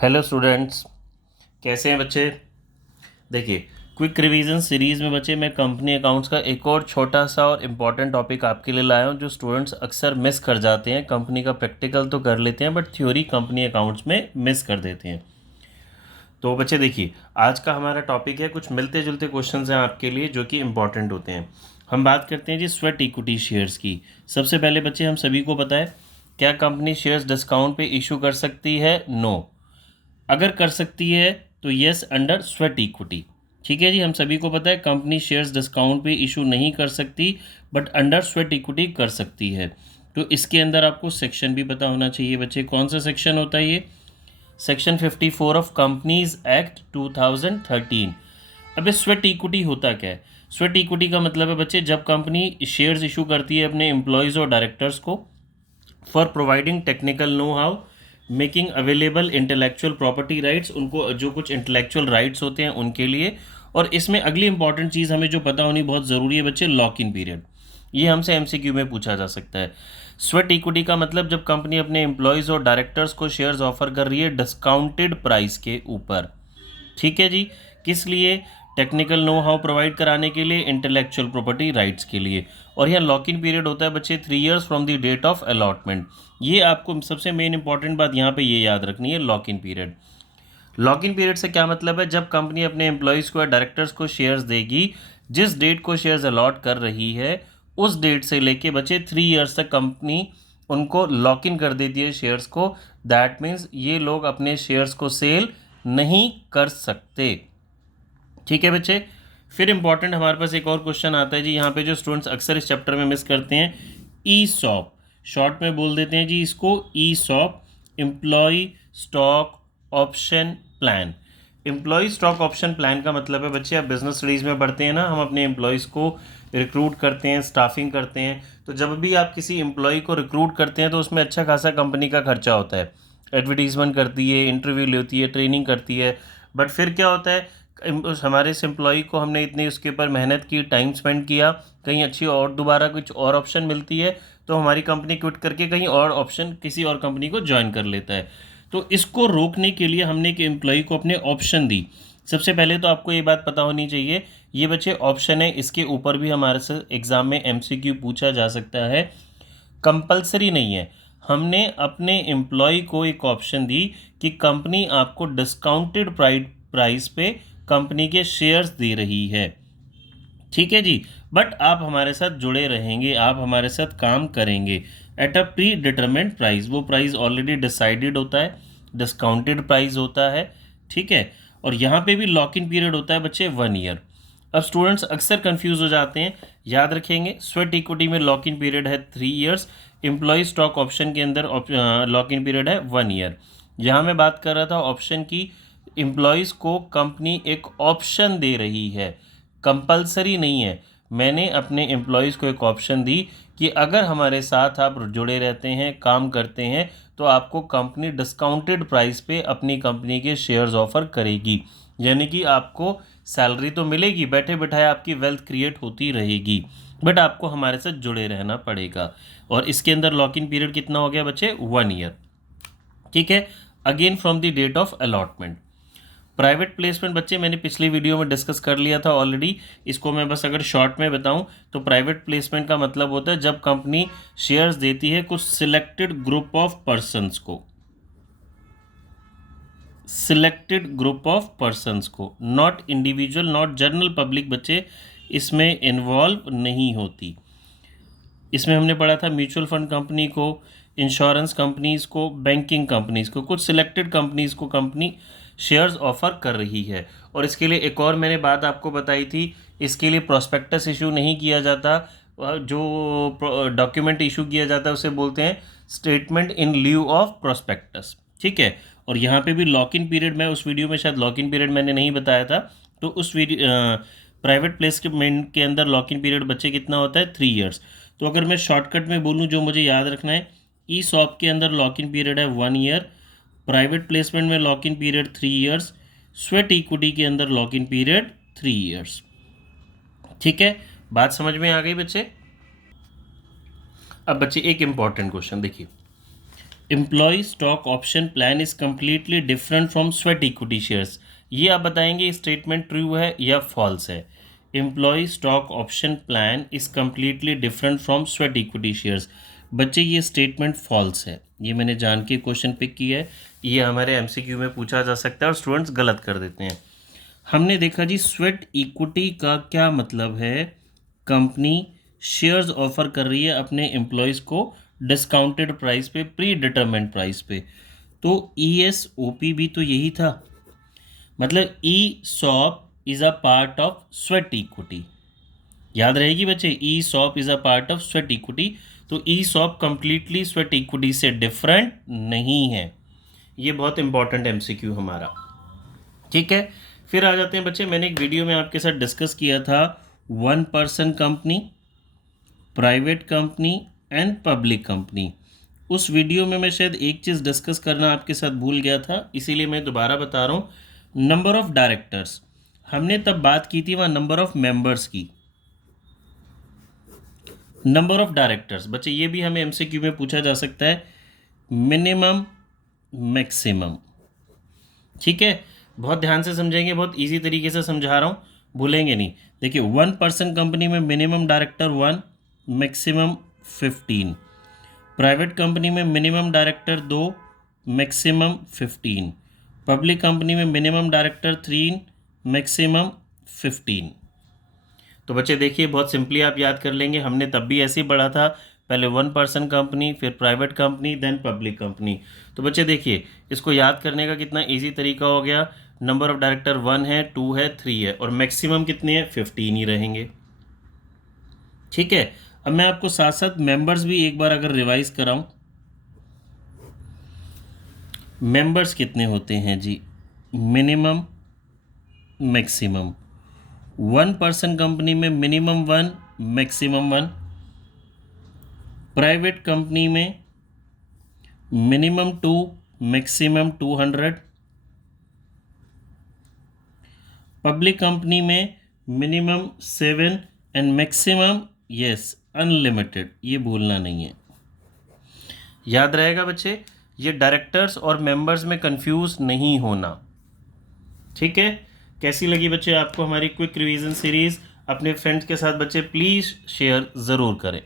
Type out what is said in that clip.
Hello students, कैसे हैं बच्चे। देखिए, क्विक रिवीजन सीरीज़ में बच्चे मैं कंपनी अकाउंट्स का एक और छोटा सा और इम्पॉर्टेंट टॉपिक आपके लिए लाया हूं जो स्टूडेंट्स अक्सर मिस कर जाते हैं। कंपनी का प्रैक्टिकल तो कर लेते हैं बट थ्योरी कंपनी अकाउंट्स में मिस कर देते हैं। तो बच्चे देखिए, आज का हमारा टॉपिक है, कुछ मिलते जुलते क्वेश्चन हैं आपके लिए जो कि इम्पॉर्टेंट होते हैं। हम बात करते हैं जी स्वेट इक्विटी शेयर्स की। सबसे पहले बच्चे हम सभी को पता है, क्या कंपनी शेयर्स डिस्काउंट पे इशू कर सकती है? नो। अगर कर सकती है तो यस अंडर स्वेट इक्विटी। ठीक है जी, हम सभी को पता है कंपनी शेयर्स डिस्काउंट पे इशू नहीं कर सकती बट अंडर स्वेट इक्विटी कर सकती है। तो इसके अंदर आपको सेक्शन भी पता होना चाहिए बच्चे। कौन सा सेक्शन होता है ये? Section 54 of companies act 2013। अब इस स्वेट इक्विटी होता क्या है? स्वेट इक्विटी का मतलब है बच्चे, जब कंपनी शेयर्स इशू करती है अपने एम्प्लॉयज़ और डायरेक्टर्स को for providing technical know how, making available intellectual property rights, उनको जो कुछ इंटेलेक्चुअल राइट्स होते हैं उनके लिए। और इसमें अगली इंपॉर्टेंट चीज़ हमें जो पता होनी बहुत ज़रूरी है बच्चे, लॉक इन पीरियड। ये हमसे एमसीक्यू में पूछा जा सकता है। स्वेट इक्विटी का मतलब जब कंपनी अपने एम्प्लॉयज़ और डायरेक्टर्स को शेयर्स ऑफर कर रही है डिस्काउंटेड प्राइस के ऊपर। ठीक है जी, किस लिए? टेक्निकल नो हाउ प्रोवाइड कराने के लिए, इंटेलेक्चुअल प्रॉपर्टी राइट्स के लिए। और यहाँ लॉक इन पीरियड होता है बच्चे 3 years from the date of allotment. ये आपको सबसे मेन इंपॉर्टेंट बात यहाँ पे ये याद रखनी है, lock in period. Lock in period से क्या मतलब है? जब कंपनी अपने एम्प्लॉयज़ को या डायरेक्टर्स को शेयर्स देगी, जिस डेट को शेयर्स अलॉट कर रही है उस डेट से लेके बच्चे 3 years तक कंपनी उनको लॉक इन कर देती है शेयर्स को। दैट मीन्स ये लोग अपने शेयर्स को सेल नहीं कर सकते। ठीक है बच्चे। फिर इंपॉर्टेंट हमारे पास एक और क्वेश्चन आता है जी, यहाँ पे जो स्टूडेंट्स अक्सर इस चैप्टर में मिस करते हैं, ई सॉप। शॉर्ट में बोल देते हैं जी इसको E SOP, employ stock option plan. Employ stock option plan का मतलब है बच्चे, आप बिजनेस स्टडीज़ में पढ़ते हैं ना, हम अपने एम्प्लॉयज़ को रिक्रूट करते हैं, स्टाफिंग करते हैं। तो जब भी आप किसी एम्प्लॉय को रिक्रूट करते हैं तो उसमें अच्छा खासा कंपनी का खर्चा होता है। एडवर्टीजमेंट करती है, इंटरव्यू लेती है, ट्रेनिंग करती है। बट फिर क्या होता है, हमारे इस एम्प्लॉय को हमने इतनी उसके ऊपर मेहनत की, टाइम स्पेंड किया, कहीं अच्छी और दोबारा कुछ और ऑप्शन मिलती है तो हमारी कंपनी क्विट करके कहीं और ऑप्शन किसी और कंपनी को ज्वाइन कर लेता है। तो इसको रोकने के लिए हमने एक एम्प्लॉय को अपने ऑप्शन दी। सबसे पहले तो आपको ये बात पता होनी चाहिए, ये बच्चे ऑप्शन है, इसके ऊपर भी हमारे से एग्ज़ाम में एमसीक्यू पूछा जा सकता है। कंपलसरी नहीं है। हमने अपने एम्प्लॉय को एक ऑप्शन दी कि कंपनी आपको डिस्काउंटेड प्राइस पे कंपनी के शेयर्स दे रही है। ठीक है जी, बट आप हमारे साथ जुड़े रहेंगे, आप हमारे साथ काम करेंगे at a pre determent price. वो प्राइस ऑलरेडी डिसाइडेड होता है, डिस्काउंटेड प्राइस होता है। ठीक है, और यहाँ पे भी लॉक इन पीरियड होता है बच्चे 1 year। अब स्टूडेंट्स अक्सर कंफ्यूज हो जाते हैं, याद रखेंगे स्वेट इक्विटी में लॉक इन पीरियड है 3 years, एम्प्लॉय स्टॉक ऑप्शन के अंदर लॉक इन पीरियड है 1 year। यहाँ मैं बात कर रहा था ऑप्शन की, एम्प्लॉयज़ को कंपनी एक ऑप्शन दे रही है, कंपलसरी नहीं है। मैंने अपने एम्प्लॉयज़ को एक ऑप्शन दी कि अगर हमारे साथ आप जुड़े रहते हैं, काम करते हैं, तो आपको कंपनी डिस्काउंटेड प्राइस पे अपनी कंपनी के शेयर्स ऑफर करेगी। यानी कि आपको सैलरी तो मिलेगी, बैठे बैठाए आपकी वेल्थ क्रिएट होती रहेगी, बट आपको हमारे साथ जुड़े रहना पड़ेगा। और इसके अंदर लॉक इन पीरियड कितना हो गया बच्चे? 1 year। ठीक है, again from the date of allotment. Private placement बच्चे मैंने पिछली वीडियो में डिस्कस कर लिया था ऑलरेडी, इसको मैं बस अगर शॉर्ट में बताऊं तो प्राइवेट प्लेसमेंट का मतलब होता है जब कंपनी शेयर्स देती है कुछ सिलेक्टेड ग्रुप ऑफ पर्सन्स को, सिलेक्टेड ग्रुप ऑफ पर्सन्स को, not individual, not general public बच्चे इसमें इन्वॉल्व नहीं होती। इसमें हमने पढ़ा था म्यूचुअल फंड कंपनी को, इंश्योरेंस कंपनीज़ को, बैंकिंग कंपनीज़ को, कुछ सिलेक्टेड कंपनीज़ को कंपनी शेयर्स ऑफर कर रही है। और इसके लिए एक और मैंने बात आपको बताई थी, इसके लिए प्रोस्पेक्टस इशू नहीं किया जाता। जो डॉक्यूमेंट इशू किया जाता है उसे बोलते हैं statement in lieu of prospectus. ठीक है, और यहाँ पे भी लॉक इन पीरियड, मैं उस वीडियो में शायद लॉक इन पीरियड मैंने नहीं बताया था, तो उस वीडियो प्राइवेट प्लेसमेंट के अंदर लॉक इन पीरियड बच्चे कितना होता है? 3 years। तो अगर मैं शॉर्टकट में बोलूँ जो मुझे याद रखना है, ई सॉप के अंदर लॉक इन पीरियड है 1 year, प्राइवेट प्लेसमेंट में lock in period 3 years, sweat equity के अंदर लॉक इन पीरियड 3 years। ठीक है, बात समझ में आ गई बच्चे? अब बच्चे एक इंपॉर्टेंट क्वेश्चन देखिए, employee stock option plan is completely different from sweat equity shares. ये आप बताएंगे स्टेटमेंट ट्रू है या फॉल्स है। Employee stock option plan is completely different from sweat equity shares. बच्चे ये स्टेटमेंट फॉल्स है। ये मैंने जान के क्वेश्चन पिक किया है, ये हमारे एमसीक्यू में पूछा जा सकता है और स्टूडेंट्स गलत कर देते हैं। हमने देखा जी स्वेट इक्विटी का क्या मतलब है, कंपनी शेयर्स ऑफर कर रही है अपने एम्प्लॉयज़ को डिस्काउंटेड प्राइस पे, प्री डिटरमिन्ड प्राइस पे। तो ESOP भी तो यही था, मतलब ESOP is a part of sweat equity. याद रहेगी बच्चे, ESOP is a part of sweat equity. तो ESOP कंप्लीटली स्वेट इक्विटी से डिफरेंट नहीं है। ये बहुत इंपॉर्टेंट MCQ हमारा, ठीक है। फिर आ जाते हैं बच्चे, मैंने एक वीडियो में आपके साथ डिस्कस किया था 1 person company, private company and public company. उस वीडियो में मैं शायद एक चीज़ डिस्कस करना आपके साथ भूल गया था, इसीलिए मैं दोबारा बता रहा हूँ। नंबर ऑफ़ डायरेक्टर्स, हमने तब बात की थी वहाँ नंबर ऑफ़ मेंबर्स की। नंबर ऑफ़ डायरेक्टर्स बच्चे ये भी हमें MCQ में पूछा जा सकता है, मिनिमम मैक्सिमम, ठीक है। बहुत ध्यान से समझेंगे, बहुत इजी तरीके से समझा रहा हूँ, भूलेंगे नहीं। देखिए 1 पर्सन कंपनी में minimum director 1, maximum 15। Private company में minimum director 2, maximum 15। Public company में मिनिमम डायरेक्टर 3, मैक्सिमम 15। तो बच्चे देखिए बहुत सिंपली आप याद कर लेंगे, हमने तब भी ऐसे ही पढ़ा था, पहले 1 पर्सन कंपनी, फिर private company, then public company. तो बच्चे देखिए इसको याद करने का कितना इजी तरीका हो गया। नंबर ऑफ डायरेक्टर 1 है, 2 है, 3 है और मैक्सिमम कितने हैं, 15 ही रहेंगे, ठीक है। अब मैं आपको साथ साथ मेंबर्स भी एक बार अगर रिवाइज कराऊं, मेंबर्स कितने होते हैं जी, मिनिमम मैक्सिमम। 1 पर्सन कंपनी में मिनिमम 1, मैक्सिमम 1। प्राइवेट कंपनी में मिनिमम 2, मैक्सिमम 200। पब्लिक कंपनी में minimum 7 and maximum yes unlimited, ये भूलना नहीं है, याद रहेगा बच्चे। ये डायरेक्टर्स और मेंबर्स में कंफ्यूज नहीं होना, ठीक है। कैसी लगी बच्चे आपको हमारी क्विक रिवीजन सीरीज़? अपने फ्रेंड्स के साथ बच्चे प्लीज़ शेयर ज़रूर करें।